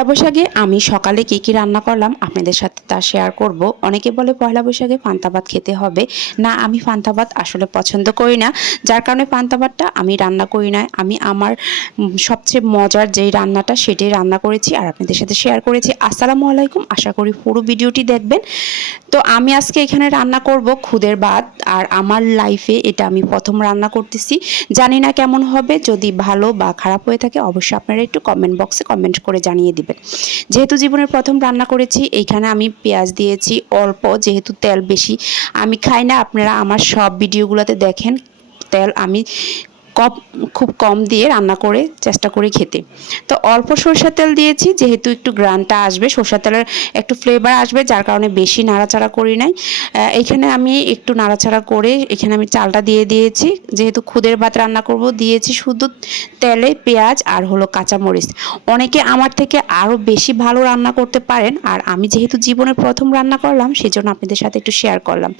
পয়লা বৈশাখে আমি সকালে কী রান্না করলাম আপনাদের সাথে তা শেয়ার করব। অনেকে বলে পয়লা বৈশাখে পান্তা ভাত খেতে হবে না, আমি পান্তা ভাত আসলে পছন্দ করি না, যার কারণে পান্তা ভাতটা আমি রান্না করি না। আমি আমার সবচেয়ে মজার যেই রান্নাটা সেটাই রান্না করেছি আর আপনাদের সাথে শেয়ার করেছি। আসসালামু আলাইকুম, আশা করি পুরো ভিডিওটি দেখবেন। তো আমি আজকে এখানে রান্না করব খুদের ভাত, আর আমার লাইফে এটা আমি প্রথম রান্না করতেছি। জানি না কেমন হবে, যদি ভালো বা খারাপ হয়ে থাকে অবশ্যই আপনারা একটু কমেন্ট বক্সে কমেন্ট করে জানিয়ে দিবেন। যেহেতু জীবনের প্রথম রান্না করেছি, এইখানে আমি পেঁয়াজ দিয়েছি অল্প, যেহেতু তেল বেশি আমি খাই না। আপনারা আমার সব ভিডিওগুলোতে দেখেন তেল আমি খুব কম দিয়ে রান্না করে চেষ্টা করি খেতে। তো অল্প সরষের তেল দিয়েছি, যেহেতু একটু গ্রানটা আসবে, সরষের তেলের একটু ফ্লেভার আসবে, যার কারণে বেশি নাড়াচাড়া করি নাই। এখানে আমি একটু নাড়াচাড়া করে এখানে আমি চালটা দিয়ে দিয়েছি। যেহেতু খুদের ভাত রান্না করব, দিয়েছি শুধু তেলে পেঁয়াজ আর হলো কাঁচামরিচ। অনেকে আমার থেকে আরও বেশি ভালো রান্না করতে পারেন, আর আমি যেহেতু জীবনের প্রথম রান্না করলাম সেজন্য আপনাদের সাথে একটু শেয়ার করলাম।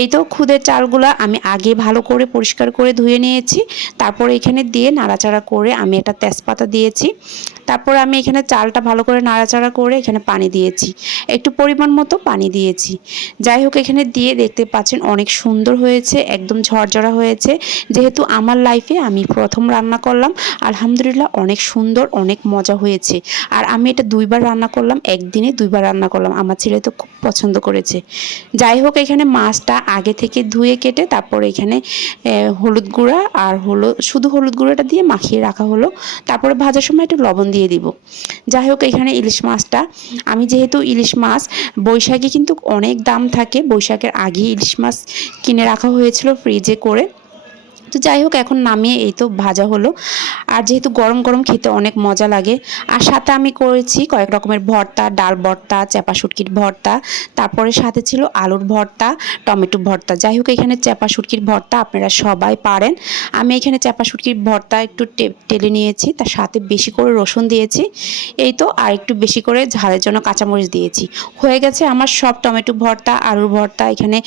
এই তো খুদের চালগুলো আমি আগে ভালো করে পরিষ্কার করে ধুয়ে নিয়েছি, তারপরে এখানে দিয়ে নাড়াচাড়া করে আমি একটা তেজপাতা দিয়েছি। তারপর আমি এখানে চালটা ভালো করে নাড়াচাড়া করে এখানে পানি দিয়েছি, একটু পরিমাণ মতো পানি দিয়েছি। যাই হোক, এখানে দিয়ে দেখতে পাচ্ছেন অনেক সুন্দর হয়েছে, একদম ঝরঝরা হয়েছে। যেহেতু আমার লাইফে আমি প্রথম রান্না করলাম, আলহামদুলিল্লাহ অনেক সুন্দর, অনেক মজা হয়েছে। আর আমি এটা দুইবার রান্না করলাম, একদিনে দুইবার রান্না করলাম, আমার ছেলে তো খুব পছন্দ করেছে। যাই হোক, এখানে মাছটা আগে থেকে ধুয়ে কেটে তারপর এখানে হলুদ গুঁড়া আর শুধু হলুদ গুঁড়াটা দিয়ে মাখিয়ে রাখা হলো। তারপরে ভাজার সময় একটু লবণ দিয়ে দিব। যাই হোক, এখানে ইলিশ মাছটা আমি যেহেতু ইলিশ মাছ বৈশাখে কিন্তু অনেক দাম থাকে, বৈশাখের আগেই ইলিশ মাছ কিনে রাখা হয়েছিল ফ্রিজে করে। তো যাই হোক, এখন নামিয়ে এই তো ভাজা হলো। আর যেহেতু গরম গরম খেতে অনেক মজা লাগে। আর সাথে আমি করেছি কয়েক রকমের ভর্তা, ডাল ভর্তা, চেপা শুটকির ভর্তা, তারপরে সাথে ছিল আলুর ভর্তা, টমেটো ভর্তা। যাই হোক, এখানে চেপা শুটকির ভর্তা আপনারা সবাই পারেন। আমি এখানে চেপা শুটকির ভর্তা একটু টেলে নিয়েছি, তার সাথে বেশি করে রসুন দিয়েছি। এই তো, আর একটু বেশি করে ঝালের জন্য কাঁচামরিচ দিয়েছি। হয়ে গেছে আমার সব টমেটো ভর্তা, আলুর ভর্তা। এখানে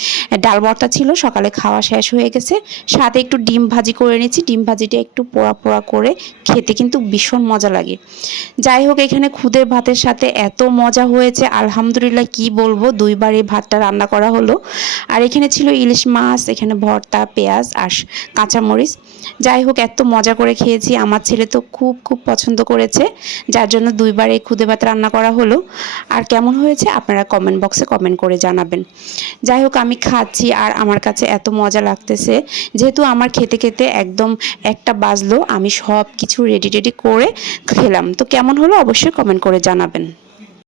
ডাল ভর্তা ছিল, সকালে খাওয়া শেষ হয়ে গেছে। সাথে একটু ডিম ভাজি করে নিয়েছি, ডিম ভাজিটা একটু পোড়া পোড়া করে খেতে কিন্তু ভীষণ মজা লাগে। যাই হোক, এখানে খুদের ভাতের সাথে এত মজা হয়েছে, আলহামদুলিল্লাহ কি বলবো, দুইবার এই ভাতটা রান্না করা হলো। আর এখানে ছিল ইলিশ মাছ, এখানে ভর্তা, পেঁয়াজ আর কাঁচামরিচ। যাই হোক, এত মজা করে খেয়েছি, আমার ছেলে তো খুব খুব পছন্দ করেছে, যার জন্য দুইবার এই খুদে ভাত রান্না করা হলো। আর কেমন হয়েছে আপনারা কমেন্ট বক্সে কমেন্ট করে জানাবেন। যাই হোক, আমি খাচ্ছি আর আমার কাছে এত মজা লাগতেছে। যেহেতু আমার খেতে খেতে একদম একটা বাজলো, আমি সব কিছু রেডি করে খেলাম। তো কেমন হলো অবশ্যই কমেন্ট করে জানাবেন।